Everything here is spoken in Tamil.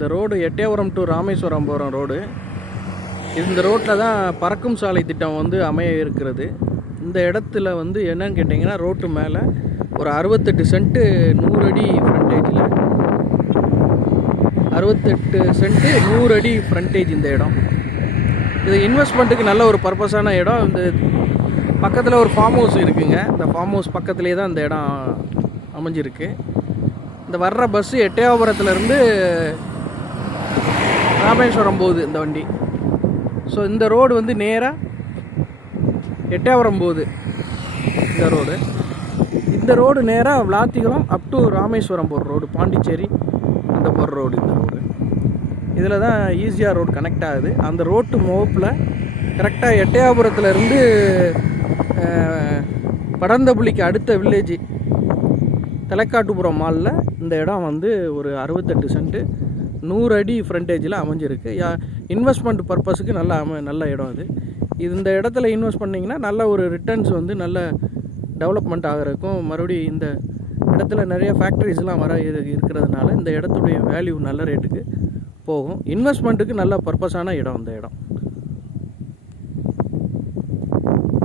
இந்த ரோடு எட்டயபுரம் டு ராமேஸ்வரம் போகிற ரோடு. இந்த ரோட்டில் தான் பறக்கும் சாலை திட்டம் வந்து அமைய இருக்கிறது. இந்த இடத்துல வந்து என்னன்னு கேட்டிங்கன்னா, ரோட்டு மேலே ஒரு 68 சென்ட்டு 100 அடி ஃப்ரண்டேஜில் 68 சென்ட்டு 100 அடி ஃப்ரண்டேஜ் இந்த இடம். இது இன்வெஸ்ட்மெண்ட்டுக்கு நல்ல ஒரு பர்பஸான இடம். இந்த பக்கத்தில் ஒரு ஃபார்ம் ஹவுஸ் இருக்குங்க. இந்த ஃபார்ம் ஹவுஸ் பக்கத்துலேயே தான் இந்த இடம் அமைஞ்சிருக்கு. இந்த வர்ற பஸ்ஸு எட்டயபுரத்துலேருந்து ராமேஸ்வரம் போகுது இந்த வண்டி. ஸோ இந்த ரோடு வந்து நேராக எட்டயபுரம் போகுது. இந்த ரோடு நேராக விளாத்திகுளம் அப் டு ராமேஸ்வரம் போகிற ரோடு, பாண்டிச்சேரி அந்த போகிற ரோடு. இந்த ரோடு இதில் தான் ஈஸியாக ரோடு கனெக்ட் ஆகுது. அந்த ரோட்டு முகப்பில் கரெக்டாக எட்டயபுரத்துலேருந்து படந்தபுள்ளிக்கு அடுத்த வில்லேஜ் தலைக்காட்டுப்புறம் மாலில் இந்த இடம் வந்து ஒரு 68 சென்ட்டு 100 அடி ஃப்ரண்டேஜில் அமைஞ்சிருக்கு. இன்வெஸ்ட்மெண்ட் பர்பஸுக்கு நல்ல இடம் அது. இந்த இடத்துல இன்வெஸ்ட் பண்ணிங்கன்னா நல்ல ஒரு ரிட்டர்ன்ஸ் வந்து நல்ல டெவலப்மெண்ட் ஆகிறதுக்கும், மறுபடியும் இந்த இடத்துல நிறைய ஃபேக்ட்ரிஸ்லாம் இருக்கிறதுனால இந்த இடத்துடைய வேல்யூ நல்ல ரேட்டுக்கு போகும். இன்வெஸ்ட்மெண்ட்டுக்கு நல்ல பர்பஸான இடம் இந்த இடம்.